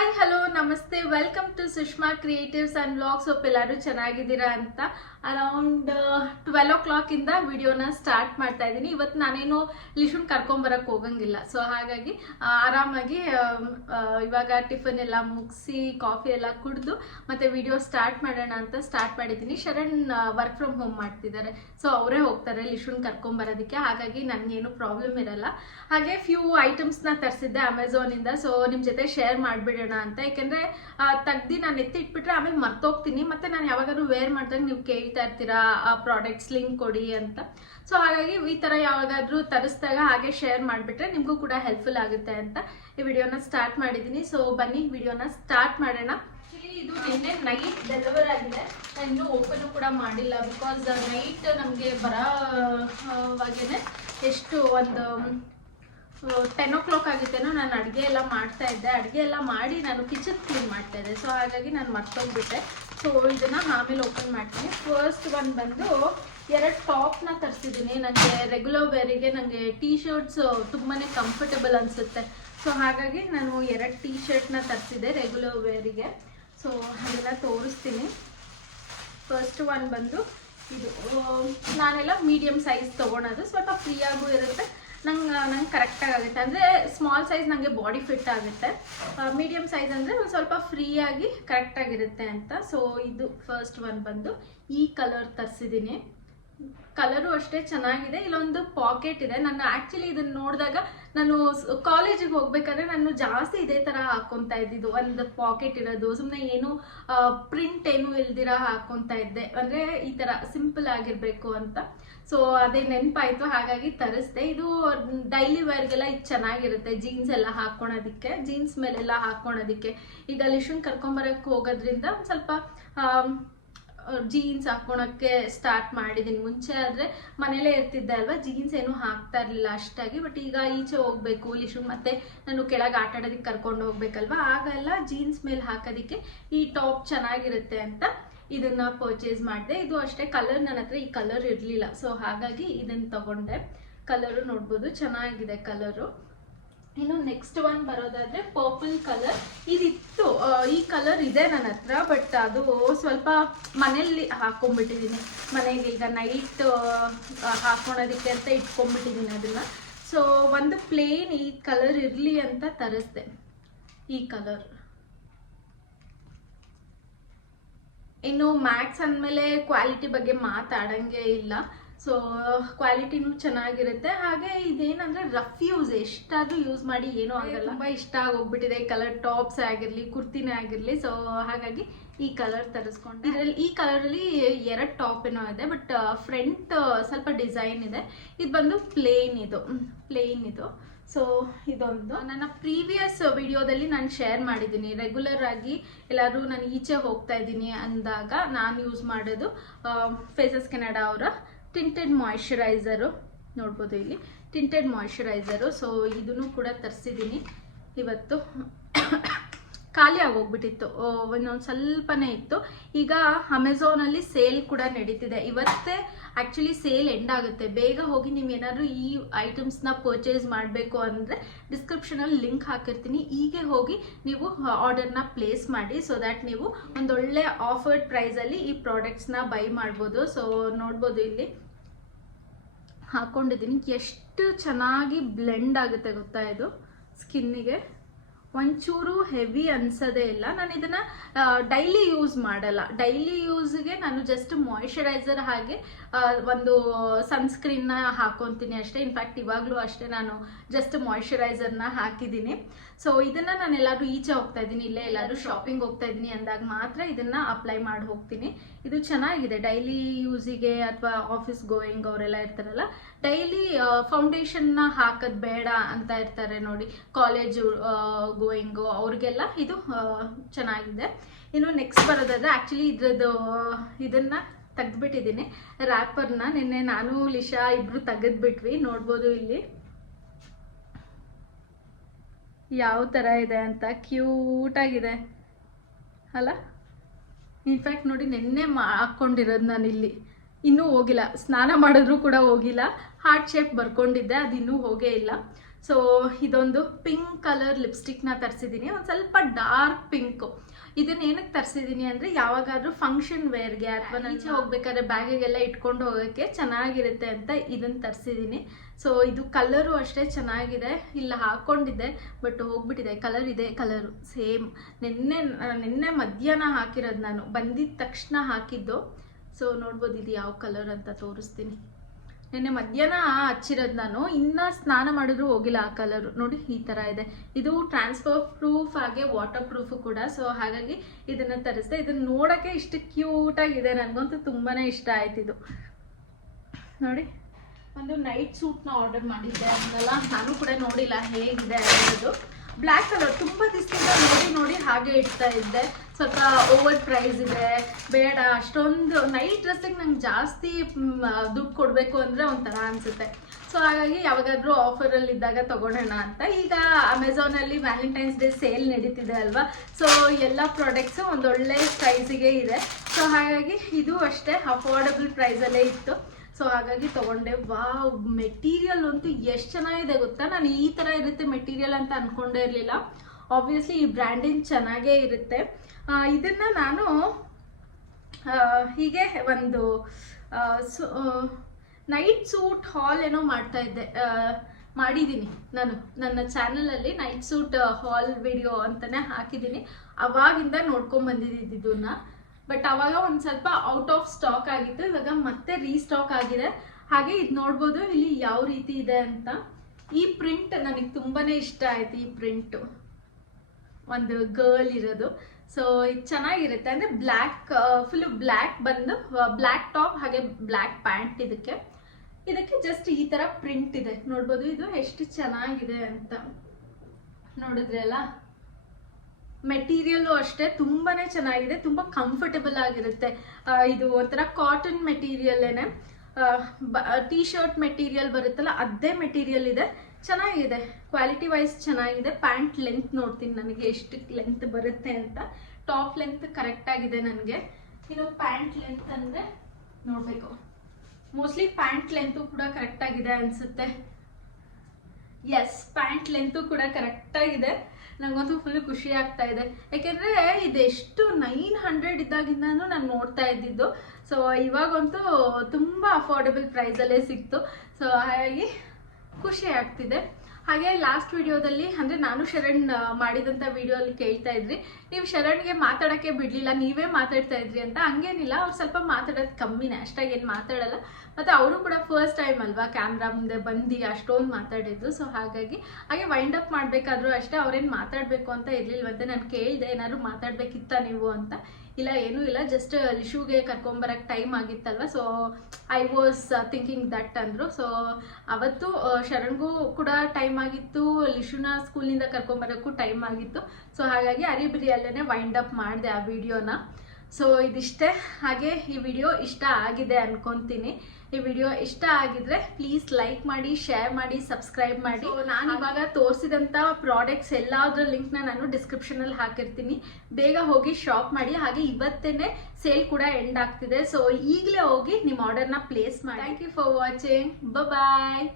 Hi hello ನಮಸ್ತೆ welcome to Sushma creatives and vlogs. ಎಲ್ಲರೂ ಚೆನ್ನಾಗಿದ್ದೀರಾ ಅಂತ ಅರೌಂಡ್ 12 o'clock ಇಂದ ವಿಡಿಯೋನ ಸ್ಟಾರ್ಟ್ ಮಾಡ್ತಾ ಇದ್ದೀನಿ. ಇವತ್ತು ನಾನೇನು ಲಿಶುನ್ ಕರ್ಕೊಂಬರಕ್ಕೆ ಹೋಗಂಗಿಲ್ಲ, ಸೊ ಹಾಗಾಗಿ ಆರಾಮಾಗಿ ಇವಾಗ ಟಿಫನ್ ಎಲ್ಲ ಮುಗಿಸಿ ಕಾಫಿ ಎಲ್ಲ ಕುಡಿದು ಮತ್ತೆ ವಿಡಿಯೋ ಸ್ಟಾರ್ಟ್ ಮಾಡೋಣ ಅಂತ ಸ್ಟಾರ್ಟ್ ಮಾಡಿದ್ದೀನಿ. ಶರಣ್ ವರ್ಕ್ ಫ್ರಮ್ ಹೋಮ್ ಮಾಡ್ತಿದ್ದಾರೆ, ಸೊ ಅವರೇ ಹೋಗ್ತಾರೆ ಲಿಶುನ್ ಕರ್ಕೊಂಬರೋದಕ್ಕೆ, ಹಾಗಾಗಿ ನನಗೇನು ಪ್ರಾಬ್ಲಮ್ ಇರಲ್ಲ. ಹಾಗೆ ಫ್ಯೂ ಐಟಮ್ಸ್ನ ತರಿಸಿದ್ದೆ ಅಮೆಝಾನಿಂದ, ಸೊ ನಿಮ್ಮ ಜೊತೆ ಶೇರ್ ಮಾಡಿಬಿಡೋಣ ಅಂತ. ಯಾಕೆಂದರೆ ತೆಗ್ದು ನಾನು ಎತ್ತಿ ಇಟ್ಬಿಟ್ರೆ ಆಮೇಲೆ ಮರ್ತೋಗ್ತೀನಿ, ಮತ್ತು ನಾನು ಯಾವಾಗಾದ್ರೂ ವೇರ್ ಮಾಡಿದಾಗ ನೀವು ಕೇಳ್ತಾ ಇರ್ತೀರಾ ಆ ಪ್ರಾಡಕ್ಟ್ಸ್ ಲಿಂಕ್ ಕೊಡಿ ಅಂತ. ಸೊ ಹಾಗಾಗಿ ಈ ಥರ ಯಾವಾಗಾದ್ರೂ ತರಿಸಿದಾಗ ಹಾಗೆ ಶೇರ್ ಮಾಡಿಬಿಟ್ರೆ ನಿಮಗೂ ಕೂಡ ಹೆಲ್ಪ್ಫುಲ್ ಆಗುತ್ತೆ ಅಂತ ಈ ವಿಡಿಯೋನ ಸ್ಟಾರ್ಟ್ ಮಾಡಿದ್ದೀನಿ. ಸೊ ಬನ್ನಿ ವಿಡಿಯೋನ ಸ್ಟಾರ್ಟ್ ಮಾಡೋಣ. ಆ್ಯಕ್ಚುಲಿ ಇದು ನಿನ್ನೆ ನೈಟ್ ಡೆಲಿವರ್ ಆಗಿದೆ, ನಾನು ಇನ್ನೂ ಓಪನ್ ಕೂಡ ಮಾಡಿಲ್ಲ. ಬಿಕಾಸ್ ನೈಟ್ ನಮಗೆ ಬರೋವಾಗೇ ಎಷ್ಟು ಒಂದು 10 o'clock ಆಗಿತ್ತೇನೋ ನಾನು ಅಡುಗೆ ಎಲ್ಲ ಮಾಡ್ತಾ ಇದ್ದೆ. ಅಡುಗೆ ಎಲ್ಲ ಮಾಡಿ ನಾನು ಕಿಚನ್ ಕ್ಲೀನ್ ಮಾಡ್ತಾ ಇದ್ದೆ, ಸೊ ಹಾಗಾಗಿ ನಾನು ಮರ್ತೋಗ್ಬಿಟ್ಟೆ. ಸೊ ಇದನ್ನು ಆಮೇಲೆ ಓಪನ್ ಮಾಡ್ತೀನಿ. ಫಸ್ಟ್ ಒಂದು ಬಂದು 2 ಟಾಪ್ನ ತರಿಸಿದ್ದೀನಿ. ನನಗೆ ರೆಗ್ಯುಲರ್ ವೇರಿಗೆ ನನಗೆ ಟೀ ಶರ್ಟ್ಸ್ ತುಂಬಾ ಕಂಫರ್ಟಬಲ್ ಅನಿಸುತ್ತೆ, ಸೊ ಹಾಗಾಗಿ ನಾನು 2 ಟೀ ಶರ್ಟ್ನ ತರಿಸಿದ್ದೆ ರೆಗ್ಯುಲರ್ ವೇರಿಗೆ. ಸೊ ಅದನ್ನು ತೋರಿಸ್ತೀನಿ. ಫಸ್ಟ್ ಒಂದು ಬಂದು ಇದು ನಾನೆಲ್ಲ ಮೀಡಿಯಮ್ ಸೈಜ್ ತೊಗೊಳೋದು, ಸ್ವಲ್ಪ ಫ್ರೀಯಾಗೂ ಇರುತ್ತೆ, ನಂಗೆ ಕರೆಕ್ಟಾಗಿ ಆಗುತ್ತೆ. ಅಂದರೆ ಸ್ಮಾಲ್ ಸೈಜ್ ನನಗೆ ಬಾಡಿ ಫಿಟ್ ಆಗುತ್ತೆ, ಮೀಡಿಯಮ್ ಸೈಜ್ ಅಂದರೆ ಒಂದು ಸ್ವಲ್ಪ ಫ್ರೀಯಾಗಿ ಕರೆಕ್ಟಾಗಿರುತ್ತೆ ಅಂತ. ಸೊ ಇದು ಫಸ್ಟ್ ಒಂದು ಬಂದು ಈ ಕಲರ್ ತರಿಸಿದ್ದೀನಿ. ಕಲರು ಅಷ್ಟೇ ಚೆನ್ನಾಗಿದೆ. ಇಲ್ಲೊಂದು ಪಾಕೆಟ್ ಇದೆ. ನಾನು ಆ್ಯಕ್ಚುಲಿ ಇದನ್ನು ನೋಡಿದಾಗ ನಾನು ಕಾಲೇಜಿಗೆ ಹೋಗ್ಬೇಕಾದ್ರೆ ನಾನು ಜಾಸ್ತಿ ಇದೇ ಥರ ಹಾಕ್ಕೊತಾ ಇದ್ದಿದ್ದು, ಒಂದು ಪಾಕೆಟ್ ಇರೋದು, ಸುಮ್ಮನೆ ಏನು ಪ್ರಿಂಟ್ ಏನು ಇಲ್ದಿರ ಹಾಕ್ಕೊತಾ ಇದ್ದೆ, ಅಂದರೆ ಈ ಥರ ಸಿಂಪಲ್ ಆಗಿರಬೇಕು ಅಂತ. ಸೊ ಅದೇ ನೆನಪಾಯಿತು, ಹಾಗಾಗಿ ತರಿಸ್ದೆ. ಇದು ಡೈಲಿ ವೇರ್ಗೆಲ್ಲ ಇದು ಚೆನ್ನಾಗಿರುತ್ತೆ, ಜೀನ್ಸ್ ಎಲ್ಲ ಹಾಕ್ಕೊಳೋದಕ್ಕೆ, ಜೀನ್ಸ್ ಮೇಲೆಲ್ಲ ಹಾಕ್ಕೊಳೋದಕ್ಕೆ. ಈಗ ಲಿಶುನ್ ಕರ್ಕೊಂಬರಕ್ಕೆ ಹೋಗೋದ್ರಿಂದ ಒಂದು ಸ್ವಲ್ಪ ಜೀನ್ಸ್ ಹಾಕ್ಕೊಳಕ್ಕೆ ಸ್ಟಾರ್ಟ್ ಮಾಡಿದ್ದೀನಿ. ಮುಂಚೆ ಆದರೆ ಮನೇಲೇ ಇರ್ತಿದ್ದೆ ಅಲ್ವಾ, ಜೀನ್ಸ್ ಏನೂ ಹಾಕ್ತಾ ಇರಲಿಲ್ಲ ಅಷ್ಟಾಗಿ. ಬಟ್ ಈಗ ಈಚೆ ಹೋಗಬೇಕು ಲಿಶು, ಮತ್ತು ನಾನು ಕೆಳಗೆ ಆಟ ಆಡೋದಕ್ಕೆ ಕರ್ಕೊಂಡು ಹೋಗ್ಬೇಕಲ್ವ, ಆಗೆಲ್ಲ ಜೀನ್ಸ್ ಮೇಲೆ ಹಾಕೋದಕ್ಕೆ ಈ ಟಾಪ್ ಚೆನ್ನಾಗಿರುತ್ತೆ ಅಂತ ಇದನ್ನು ಪರ್ಚೇಸ್ ಮಾಡಿದೆ. ಇದು ಅಷ್ಟೇ ಕಲರ್ ನನ್ನ ಹತ್ರ ಈ ಕಲರ್ ಇರಲಿಲ್ಲ, ಸೊ ಹಾಗಾಗಿ ಇದನ್ನು ತಗೊಂಡೆ. ಕಲರು ನೋಡ್ಬೋದು ಚೆನ್ನಾಗಿದೆ ಕಲರು. ಇನ್ನು ನೆಕ್ಸ್ಟ್ ಒನ್ ಬರೋದಾದರೆ ಪರ್ಪಲ್ ಕಲರ್. ಇದಿತ್ತು, ಈ ಕಲರ್ ಇದೆ ನನ್ನ ಹತ್ರ, ಬಟ್ ಅದು ಸ್ವಲ್ಪ ಮನೆಯಲ್ಲಿ ಹಾಕ್ಕೊಂಡ್ಬಿಟ್ಟಿದ್ದೀನಿ. ಮನೆಗೆ ಈಗ ನೈಟ್ ಹಾಕ್ಕೊಳೋದಕ್ಕೆ ಅಂತ ಇಟ್ಕೊಂಡ್ಬಿಟ್ಟಿದ್ದೀನಿ ಅದನ್ನು. ಸೊ ಒಂದು ಪ್ಲೇನ್ ಈ ಕಲರ್ ಇರಲಿ ಅಂತ ತರಿಸ್ದೆ. ಈ ಕಲರ್ ಇನ್ನು ಮ್ಯಾಕ್ಸ್ ಅಂದಮೇಲೆ ಕ್ವಾಲಿಟಿ ಬಗ್ಗೆ ಮಾತಾಡಂಗೆ ಇಲ್ಲ, ಸೊ ಕ್ವಾಲಿಟಿನೂ ಚೆನ್ನಾಗಿರುತ್ತೆ. ಹಾಗೆ ಇದೇನಂದರೆ ರಫ್ ಯೂಸ್, ಎಷ್ಟಾದರೂ ಯೂಸ್ ಮಾಡಿ ಏನೂ ಆಗಲ್ಲ. ತುಂಬ ಇಷ್ಟ ಆಗೋಗ್ಬಿಟ್ಟಿದೆ ಈ ಕಲರ್, ಟಾಪ್ಸ್ ಆಗಿರಲಿ ಕುರ್ತಿನೇ ಆಗಿರಲಿ. ಸೊ ಹಾಗಾಗಿ ಈ ಕಲರ್ ತರಿಸ್ಕೊಂಡೆ. ಇದರಲ್ಲಿ ಈ ಕಲರಲ್ಲಿ 2 ಟಾಪ್ ಏನೋ ಇದೆ, ಬಟ್ ಫ್ರಂಟ್ ಸ್ವಲ್ಪ ಡಿಸೈನ್ ಇದೆ. ಇದು ಬಂದು ಪ್ಲೇನ್ ಇದು. ಸೊ ಇದೊಂದು ನನ್ನ ಪ್ರೀವಿಯಸ್ ವಿಡಿಯೋದಲ್ಲಿ ನಾನು ಶೇರ್ ಮಾಡಿದ್ದೀನಿ. ರೆಗ್ಯುಲರ್ ಆಗಿ ಎಲ್ಲರೂ ನಾನು ಈಚೆ ಹೋಗ್ತಾ ಇದ್ದೀನಿ ಅಂದಾಗ ನಾನು ಯೂಸ್ ಮಾಡೋದು ಫೇಸಸ್ ಕೆನಡಾ ಅವರ ಟಿಂಟೆಡ್ ಮಾಯಿಶ್ಚರೈಸರು, ನೋಡ್ಬೋದು ಇಲ್ಲಿ ಟಿಂಟೆಡ್ ಮಾಯಿಶ್ಚರೈಸರು. ಸೊ ಇದನ್ನು ಕೂಡ ತರಿಸಿದ್ದೀನಿ. ಇವತ್ತು ಖಾಲಿ ಆಗೋಗ್ಬಿಟ್ಟಿತ್ತು, ಒಂದೊಂದು ಸ್ವಲ್ಪನೇ ಇತ್ತು. ಈಗ ಅಮೆಝಾನಲ್ಲಿ ಸೇಲ್ ಕೂಡ ನಡೀತಿದೆ. ಇವತ್ತೇ ಆ್ಯಕ್ಚುಲಿ ಸೇಲ್ ಎಂಡ್ ಆಗುತ್ತೆ. ಬೇಗ ಹೋಗಿ ನೀವು ಏನಾದರೂ ಈ ಐಟಮ್ಸ್ನ ಪರ್ಚೇಸ್ ಮಾಡಬೇಕು ಅಂದರೆ ಡಿಸ್ಕ್ರಿಪ್ಷನಲ್ಲಿ ಲಿಂಕ್ ಹಾಕಿರ್ತೀನಿ, ಹೀಗೆ ಹೋಗಿ ನೀವು ಆರ್ಡರ್ನ ಪ್ಲೇಸ್ ಮಾಡಿ, ಸೊ ದ್ಯಾಟ್ ನೀವು ಒಂದೊಳ್ಳೆ ಆಫರ್ಡ್ ಪ್ರೈಸಲ್ಲಿ ಈ ಪ್ರಾಡಕ್ಟ್ಸ್ನ ಬೈ ಮಾಡ್ಬೋದು. ಸೊ ನೋಡ್ಬೋದು ಇಲ್ಲಿ ಹಾಕ್ಕೊಂಡಿದ್ದೀನಿ, ಎಷ್ಟು ಚೆನ್ನಾಗಿ ಬ್ಲೆಂಡ್ ಆಗುತ್ತೆ ಗೊತ್ತಾ ಇದು ಸ್ಕಿನ್ನಿಗೆ. ಒಂಚೂರು ಹೆವಿ ಅನ್ಸೋದೇ ಇಲ್ಲ. ನಾನು ಇದನ್ನು ಡೈಲಿ ಯೂಸ್ ಮಾಡಲ್ಲ, ಡೈಲಿ ಯೂಸ್ಗೆ ನಾನು ಜಸ್ಟ್ ಮಾಯಿಶ್ಚರೈಸರ್ ಹಾಗೆ ಒಂದು ಸನ್ಸ್ಕ್ರೀನ್ನ ಹಾಕೊತೀನಿ ಅಷ್ಟೇ. ಇನ್ಫ್ಯಾಕ್ಟ್ ಇವಾಗಲೂ ಅಷ್ಟೇ ನಾನು ಜಸ್ಟ್ ಮಾಯಿಶ್ಚರೈಸರ್ನ ಹಾಕಿದ್ದೀನಿ. ಸೊ ಇದನ್ನು ನಾನು ಎಲ್ಲಾದರೂ ಈಚೆ ಹೋಗ್ತಾ ಇದ್ದೀನಿ, ಇಲ್ಲೇ ಎಲ್ಲಾದರೂ ಶಾಪಿಂಗ್ ಹೋಗ್ತಾ ಇದ್ದೀನಿ ಅಂದಾಗ ಮಾತ್ರ ಇದನ್ನು ಅಪ್ಲೈ ಮಾಡಿ ಹೋಗ್ತೀನಿ. ಇದು ಚೆನ್ನಾಗಿದೆ ಡೈಲಿ ಯೂಸಿಗೆ, ಅಥವಾ ಆಫೀಸ್ ಗೋಯಿಂಗ್ ಅವರೆಲ್ಲ ಇರ್ತಾರಲ್ಲ, ಡೈಲಿ ಫೌಂಡೇಶನ್ನ ಹಾಕೋದು ಬೇಡ ಅಂತ ಇರ್ತಾರೆ ನೋಡಿ, ಕಾಲೇಜು ಗೋಯಿಂಗು ಅವ್ರಿಗೆಲ್ಲ ಇದು ಚೆನ್ನಾಗಿದೆ. ಇನ್ನು ನೆಕ್ಸ್ಟ್ ಬರೋದಾದ್ರೆ ಆ್ಯಕ್ಚುಲಿ ಇದನ್ನು ತೆಗೆದ್ಬಿಟ್ಟಿದ್ದೀನಿ, ರ್ಯಾಪರ್ನ. ನಿನ್ನೆ ನಾನು ಲಿಶಾ ಇಬ್ಬರು ತೆಗೆದ್ಬಿಟ್ವಿ. ನೋಡ್ಬೋದು ಇಲ್ಲಿ ಯಾವ ಥರ ಇದೆ ಅಂತ, ಕ್ಯೂಟಾಗಿದೆ ಅಲ್ಲ. ಇನ್ಫ್ಯಾಕ್ಟ್ ನೋಡಿ ನೆನ್ನೆ ಹಾಕ್ಕೊಂಡಿರೋದು ನಾನು ಇಲ್ಲಿ, ಇನ್ನೂ ಹೋಗಿಲ್ಲ, ಸ್ನಾನ ಮಾಡಿದ್ರೂ ಕೂಡ ಹೋಗಿಲ್ಲ. ಹಾರ್ಟ್ ಶೇಪ್ ಬರ್ಕೊಂಡಿದ್ದೆ, ಅದು ಇನ್ನೂ ಹೋಗೇ ಇಲ್ಲ. ಸೊ ಇದೊಂದು ಪಿಂಕ್ ಕಲರ್ ಲಿಪ್ಸ್ಟಿಕ್ನ ತರಿಸಿದ್ದೀನಿ, ಒಂದು ಸ್ವಲ್ಪ ಡಾರ್ಕ್ ಪಿಂಕು. ಇದನ್ನ ಏನಕ್ಕೆ ತರಿಸಿದ್ದೀನಿ ಅಂದರೆ ಯಾವಾಗಾದ್ರೂ ಫಂಕ್ಷನ್ ವೇರ್ಗೆ ಅಥವಾ ಈಚೆ ಹೋಗ್ಬೇಕಾದ್ರೆ ಬ್ಯಾಗಿಗೆಲ್ಲ ಇಟ್ಕೊಂಡು ಹೋಗೋಕ್ಕೆ ಚೆನ್ನಾಗಿರುತ್ತೆ ಅಂತ ಇದನ್ನು ತರಿಸಿದ್ದೀನಿ. ಸೊ ಇದು ಕಲರು ಅಷ್ಟೇ ಚೆನ್ನಾಗಿದೆ, ಇಲ್ಲ ಹಾಕ್ಕೊಂಡಿದ್ದೆ ಬಟ್ ಹೋಗ್ಬಿಟ್ಟಿದೆ. ಕಲರ್ ಇದೆ, ಕಲರು ಸೇಮ್. ನಿನ್ನೆ ಮಧ್ಯಾಹ್ನ ಹಾಕಿರೋದು, ನಾನು ಬಂದಿದ್ದ ತಕ್ಷಣ ಹಾಕಿದ್ದು. ಸೊ ನೋಡ್ಬೋದು ಇದು ಯಾವ ಕಲರ್ ಅಂತ ತೋರಿಸ್ತೀನಿ. ನಿನ್ನೆ ಮಧ್ಯಾಹ್ನ ಹಚ್ಚಿರೋದು ನಾನು, ಇನ್ನೂ ಸ್ನಾನ ಮಾಡಿದ್ರು ಹೋಗಿಲ್ಲ ಆ ಕಲರು. ನೋಡಿ ಈ ಥರ ಇದೆ. ಇದು ಟ್ರಾನ್ಸ್ಫರ್ ಪ್ರೂಫ್ ಹಾಗೆ ವಾಟರ್ ಪ್ರೂಫು ಕೂಡ. ಸೊ ಹಾಗಾಗಿ ಇದನ್ನು ತರಿಸಿದೆ. ಇದನ್ನು ನೋಡೋಕ್ಕೆ ಇಷ್ಟು ಕ್ಯೂಟಾಗಿದೆ, ನನಗಂತೂ ತುಂಬಾ ಇಷ್ಟ ಆಯ್ತು ಇದು. ನೋಡಿ, ಒಂದು ನೈಟ್ ಸೂಟ್ನ ಆರ್ಡರ್ ಮಾಡಿದ್ದೆ ಅದನ್ನೆಲ್ಲ ನಾನು ಕೂಡ ನೋಡಿಲ್ಲ ಹೇಗಿದೆ ಅನ್ನೋದು. ಬ್ಲ್ಯಾಕ್ ಕಲರ್ ತುಂಬ ದಿವಸದಿಂದ ನೋಡಿ ಹಾಗೆ ಇಡ್ತಾ ಇದ್ದೆ. ಸ್ವಲ್ಪ ಓವರ್ ಪ್ರೈಸ್ ಇದೆ, ಬೇಡ ಅಷ್ಟೊಂದು ನೈಟ್ ಡ್ರೆಸ್ಸಿಗೆ ನಂಗೆ ಜಾಸ್ತಿ ದುಡ್ಡು ಕೊಡಬೇಕು ಅಂದರೆ ಒಂಥರ ಅನಿಸುತ್ತೆ. ಸೊ ಹಾಗಾಗಿ ಯಾವಾಗಾದ್ರೂ ಆಫರಲ್ಲಿ ಇದ್ದಾಗ ತೊಗೊಳೋಣ ಅಂತ. ಈಗ ಅಮೆಝಾನಲ್ಲಿ ವ್ಯಾಲೆಂಟೈನ್ಸ್ ಡೇ ಸೇಲ್ ನಡೀತಿದೆ ಅಲ್ವಾ, ಸೊ ಎಲ್ಲ ಪ್ರಾಡಕ್ಟ್ಸು ಒಂದೊಳ್ಳೆ ಪ್ರೈಸಿಗೆ ಇದೆ. ಸೊ ಹಾಗಾಗಿ ಇದು ಅಷ್ಟೇ ಅಫೋರ್ಡಬಲ್ ಪ್ರೈಸಲ್ಲೇ ಇತ್ತು. ಸೊ ಹಾಗಾಗಿ ತೊಗೊಂಡೆ. ವಾವ್, ಮೆಟೀರಿಯಲ್ ಅಂತೂ ಎಷ್ಟು ಚೆನ್ನಾಗಿದೆ ಗೊತ್ತಾ. ನಾನು ಈ ಥರ ಇರುತ್ತೆ ಮೆಟೀರಿಯಲ್ ಅಂತ ಅಂದ್ಕೊಂಡೇ ಇರಲಿಲ್ಲ. ಆಬ್ವಿಯಸ್ಲಿ ಈ ಬ್ರ್ಯಾಂಡಿಂಗ್ ಚೆನ್ನಾಗೇ ಇರುತ್ತೆ. ಇದನ್ನು ನಾನು ಹೀಗೆ ಒಂದು ನೈಟ್ ಸೂಟ್ ಹಾಲ್ ಏನೋ ಮಾಡಿದ್ದೀನಿ ನಾನು ನನ್ನ ಚಾನಲಲ್ಲಿ. ನೈಟ್ ಸೂಟ್ ಹಾಲ್ ವಿಡಿಯೋ ಅಂತಲೇ ಹಾಕಿದ್ದೀನಿ. ಅವಾಗಿಂದ ನೋಡ್ಕೊಂಬಂದಿದ್ದನ್ನ. ಬಟ್ ಅವಾಗ ಒಂದು ಸ್ವಲ್ಪ ಔಟ್ ಆಫ್ ಸ್ಟಾಕ್ ಆಗಿತ್ತು, ಇವಾಗ ಮತ್ತೆ ರೀಸ್ಟಾಕ್ ಆಗಿದೆ. ಹಾಗೆ ಇದು ನೋಡ್ಬೋದು ಇಲ್ಲಿ ಯಾವ ರೀತಿ ಇದೆ ಅಂತ. ಈ ಪ್ರಿಂಟ್ ನನಗೆ ತುಂಬಾ ಇಷ್ಟ ಆಯ್ತು. ಈ ಪ್ರಿಂಟು ಒಂದು ಗರ್ಲ್ ಇರೋದು. ಸೊ ಇದು ಚೆನ್ನಾಗಿರುತ್ತೆ. ಅಂದರೆ ಬ್ಲ್ಯಾಕ್, ಫುಲ್ ಬ್ಲ್ಯಾಕ್ ಬಂದು ಬ್ಲ್ಯಾಕ್ ಟಾಪ್ ಹಾಗೆ ಬ್ಲ್ಯಾಕ್ ಪ್ಯಾಂಟ್. ಇದಕ್ಕೆ ಜಸ್ಟ್ ಈ ಥರ ಪ್ರಿಂಟ್ ಇದೆ, ನೋಡ್ಬೋದು. ಇದು ಎಷ್ಟು ಚೆನ್ನಾಗಿದೆ ಅಂತ ನೋಡಿದ್ರಲ್ಲ. ಮೆಟೀರಿಯಲ್ಲು ಅಷ್ಟೇ ತುಂಬಾ ಚೆನ್ನಾಗಿದೆ, ತುಂಬ ಕಂಫರ್ಟಬಲ್ ಆಗಿರುತ್ತೆ. ಇದು ಒಂಥರ ಕಾಟನ್ ಮೆಟೀರಿಯಲ್ಲೇನೆ. ಟೀ ಶರ್ಟ್ ಮೆಟೀರಿಯಲ್ ಬರುತ್ತಲ್ಲ ಅದೇ ಮೆಟೀರಿಯಲ್ ಇದೆ. ಚೆನ್ನಾಗಿದೆ, ಕ್ವಾಲಿಟಿ ವೈಸ್ ಚೆನ್ನಾಗಿದೆ. ಪ್ಯಾಂಟ್ ಲೆಂತ್ ನೋಡ್ತೀನಿ ನನಗೆ ಎಷ್ಟು ಲೆಂತ್ ಬರುತ್ತೆ ಅಂತ. ಟಾಪ್ ಲೆಂತ್ ಕರೆಕ್ಟಾಗಿದೆ ನನಗೆ. ಇನ್ನು ಪ್ಯಾಂಟ್ ಲೆಂತ್ ಅಂದರೆ ನೋಡಬೇಕು. ಮೋಸ್ಟ್ಲಿ ಪ್ಯಾಂಟ್ ಲೆಂತು ಕೂಡ ಕರೆಕ್ಟಾಗಿದೆ ಅನಿಸುತ್ತೆ. ಎಸ್, ಪ್ಯಾಂಟ್ ಲೆಂತು ಕೂಡ ಕರೆಕ್ಟಾಗಿದೆ. ನನಗಂತೂ ಫುಲ್ ಖುಷಿ ಆಗ್ತಾ ಇದೆ. ಯಾಕೆಂದರೆ ಇದೆಷ್ಟು 900 ಇದ್ದಾಗಿಂದನೂ ನಾನು ನೋಡ್ತಾ ಇದ್ದಿದ್ದು. ಸೊ ಇವಾಗಂತೂ ತುಂಬ ಅಫೋರ್ಡಬಲ್ ಪ್ರೈಸಲ್ಲೇ ಸಿಕ್ತು. ಸೊ ಹಾಗಾಗಿ ಖುಷಿ ಆಗ್ತಿದೆ. ಹಾಗೆ ಲಾಸ್ಟ್ ವಿಡಿಯೋದಲ್ಲಿ ಅಂದರೆ ನಾನು ಶರಣ್ ಮಾಡಿದಂಥ ವಿಡಿಯೋಲ್ಲಿ ಕೇಳ್ತಾ ಇದ್ರಿ, ನೀವು ಶರಣ್ಗೆ ಮಾತಾಡೋಕ್ಕೆ ಬಿಡಲಿಲ್ಲ, ನೀವೇ ಮಾತಾಡ್ತಾ ಇದ್ರಿ ಅಂತ. ಹಂಗೇನಿಲ್ಲ, ಅವ್ರು ಸ್ವಲ್ಪ ಮಾತಾಡೋದು ಕಮ್ಮಿನೇ, ಅಷ್ಟಾಗೇನು ಮಾತಾಡಲ್ಲ. ಮತ್ತು ಅವರು ಕೂಡ ಫಸ್ಟ್ ಟೈಮ್ ಅಲ್ವಾ ಕ್ಯಾಮ್ರಾ ಮುಂದೆ ಬಂದು ಅಷ್ಟೊಂದು ಮಾತಾಡಿದ್ರು. ಸೊ ಹಾಗೆ ವೈಂಡ್ ಅಪ್ ಮಾಡಬೇಕಾದ್ರೂ ಅಷ್ಟೇ ಅವ್ರೇನು ಮಾತಾಡಬೇಕು ಅಂತ ಇರಲಿಲ್ವಂತೆ. ನಾನು ಕೇಳಿದೆ ಏನಾದ್ರು ಮಾತಾಡಬೇಕಿತ್ತ ನೀವು ಅಂತ. ಇಲ್ಲ, ಏನೂ ಇಲ್ಲ, ಜಸ್ಟ್ ಲಿಶುಗೆ ಕರ್ಕೊಂಬರಕ್ಕೆ ಟೈಮ್ ಆಗಿತ್ತಲ್ವ, so I was thinking that ಅಂದರು. ಸೊ ಅವತ್ತು ಶರಣ್ಗೂ ಕೂಡ ಟೈಮ್ ಆಗಿತ್ತು, ಲಿಶುನ ಸ್ಕೂಲಿಂದ ಕರ್ಕೊಂಬರೋಕ್ಕೂ ಟೈಮ್ ಆಗಿತ್ತು. ಸೊ ಹಾಗಾಗಿ ಅರಿಬಿರಿಯಲ್ಲೇ ವೈಂಡ್ ಅಪ್ ಮಾಡಿದೆ ಆ ವಿಡಿಯೋನ. ಸೊ ಇದಿಷ್ಟೇ. ಹಾಗೆ ಈ ವಿಡಿಯೋ ಇಷ್ಟ ಆಗಿದೆ ಅನ್ಕೊತೀನಿ. ಈ ವಿಡಿಯೋ ಇಷ್ಟ ಆಗಿದ್ರೆ ಪ್ಲೀಸ್ ಲೈಕ್ ಮಾಡಿ, ಶೇರ್ ಮಾಡಿ, ಸಬ್ಸ್ಕ್ರೈಬ್ ಮಾಡಿ. ನಾನು ಇವಾಗ ತೋರಿಸಿದಂಥ ಪ್ರಾಡಕ್ಟ್ಸ್ ಎಲ್ಲದರ ಲಿಂಕ್ನ ನಾನು ಡಿಸ್ಕ್ರಿಪ್ಷನಲ್ಲಿ ಹಾಕಿರ್ತೀನಿ. ಬೇಗ ಹೋಗಿ ಶಾಪ್ ಮಾಡಿ. ಹಾಗೆ ಇವತ್ತೇ ಸೇಲ್ ಕೂಡ ಎಂಡ್ ಆಗ್ತಿದೆ. ಸೊ ಈಗಲೇ ಹೋಗಿ ನಿಮ್ಮ ಆರ್ಡರ್ನ ಪ್ಲೇಸ್ ಮಾಡಿ. Thank you for watching. Bye.